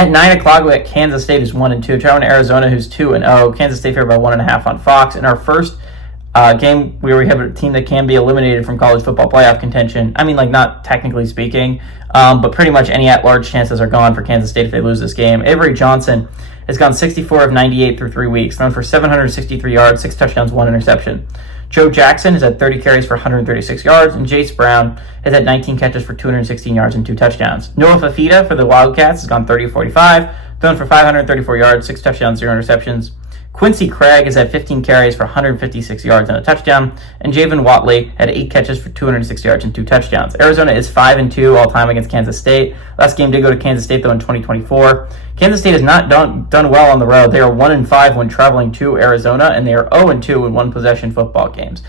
At 9 o'clock, we got Kansas State is 1-2. Traveling to Arizona, who's 2-0. Kansas State favored by 1.5 on Fox. In our first game, we have a team that can be eliminated from college football playoff contention. I mean, like, not technically speaking, but pretty much any at-large chances are gone for Kansas State if they lose this game. Avery Johnson has gone 64 of 98 through 3 weeks, thrown for 763 yards, 6 touchdowns, 1 interception. Joe Jackson has had 30 carries for 136 yards, and Jace Brown has had 19 catches for 216 yards and 2 touchdowns. Noah Fafita for the Wildcats has gone 30 of 45, thrown for 534 yards, 6 touchdowns, 0 interceptions. Quincy Craig has had 15 carries for 156 yards and a touchdown, and Javon Watley had 8 catches for 206 yards and 2 touchdowns. Arizona is 5-2 all-time against Kansas State. Last game did go to Kansas State, though, in 2024. Kansas State has not done well on the road. They are 1-5 when traveling to Arizona, and they are 0-2 in one-possession football games.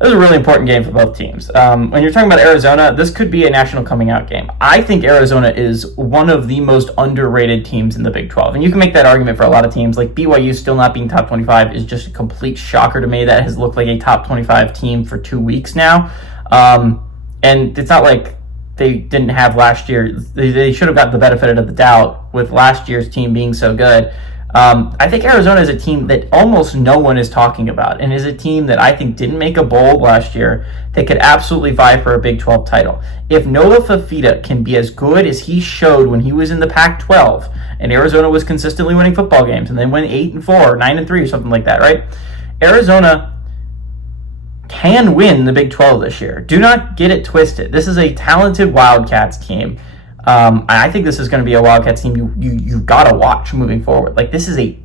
This is a really important game for both teams. When you're talking about Arizona, this could be a national coming out game. I think Arizona is one of the most underrated teams in the Big 12. And you can make that argument for a lot of teams. Like BYU still not being top 25 is just a complete shocker to me. That has looked like a top 25 team for 2 weeks now. And it's not like they didn't have last year. They should have got the benefit of the doubt with last year's team being so good. I think Arizona is a team that almost no one is talking about, and is a team that I think didn't make a bowl last year that could absolutely vie for a Big 12 title. If Noah Fafita can be as good as he showed when he was in the Pac-12, and Arizona was consistently winning football games, and then went 8-4, or 9-3, or something like that, right? Arizona can win the Big 12 this year. Do not get it twisted. This is a talented Wildcats team. I think this is going to be a Wildcats team you've got to watch moving forward. Like, this is a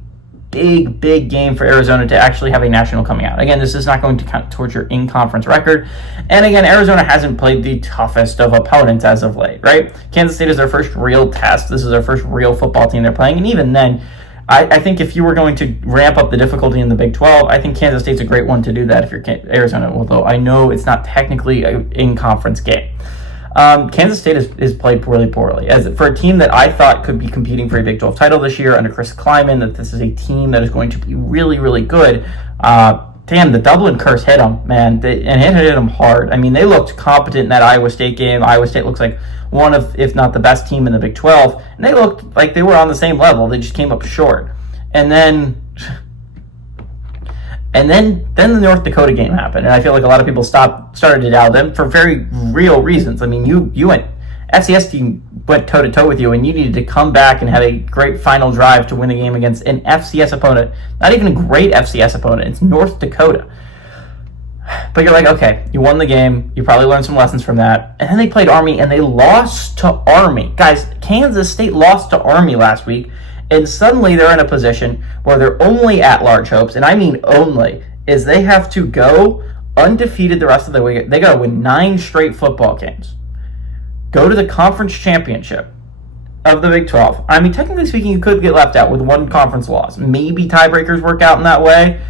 big game for Arizona to actually have a national coming out. Again, this is not going to count towards your in-conference record. And again, Arizona hasn't played the toughest of opponents as of late, right? Kansas State is their first real test. This is their first real football team they're playing. And even then, I think if you were going to ramp up the difficulty in the Big 12, I think Kansas State's a great one to do that if you're Arizona, although I know it's not technically an in-conference game. Kansas State is played really poorly. As for a team that I thought could be competing for a Big 12 title this year under Chris Kleiman, that this is a team that is going to be really good. Damn, the Dublin curse hit them, man, and it hit them hard. I mean, they looked competent in that Iowa State game. Iowa State looks like one of, if not the best team in the Big 12, and they looked like they were on the same level. They just came up short. And then the North Dakota game happened, and I feel like a lot of people started to doubt them for very real reasons. I mean, you went, FCS team went toe-to-toe with you, and you needed to come back and have a great final drive to win the game against an FCS opponent. Not even a great FCS opponent. It's North Dakota. But you're like, okay, you won the game. You probably learned some lessons from that. And then they played Army, and they lost to Army. Guys, Kansas State lost to Army last week, and suddenly they're in a position where their only at-large hopes, and I mean only, is they have to go undefeated the rest of the week. They got to win 9 straight football games. Go to the conference championship of the Big 12. I mean, technically speaking, you could get left out with 1 conference loss. Maybe tiebreakers work out in that way.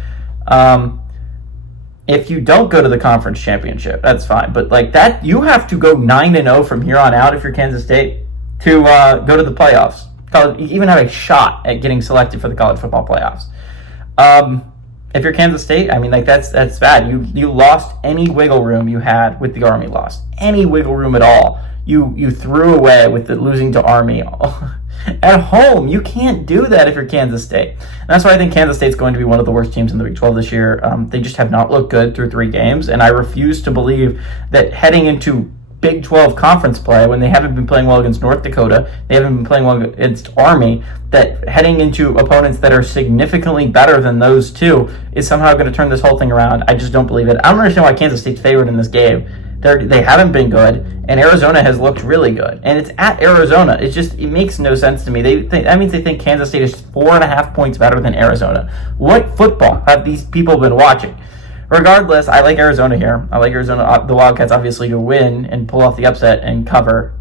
If you don't go to the conference championship, that's fine. But like that, you have to go 9-0 from here on out if you're Kansas State to go to the playoffs. You even have a shot at getting selected for the college football playoffs. If you're Kansas State, I mean, like that's bad. You lost any wiggle room you had with the Army loss. Any wiggle room at all. You threw away with the losing to Army at home. You can't do that if you're Kansas State. And that's why I think Kansas State's going to be one of the worst teams in the Big 12 this year. They just have not looked good through 3 games, and I refuse to believe that heading into Big 12 conference play, when they haven't been playing well against North Dakota, they haven't been playing well against Army, that heading into opponents that are significantly better than those two is somehow going to turn this whole thing around. I just don't believe it. I don't understand why Kansas State's favored in this game. They haven't been good, and Arizona has looked really good. And it's at Arizona. It makes no sense to me. That means they think Kansas State is 4.5 points better than Arizona. What football have these people been watching? Regardless, I like Arizona here. I like Arizona, the Wildcats, obviously, to win and pull off the upset and cover.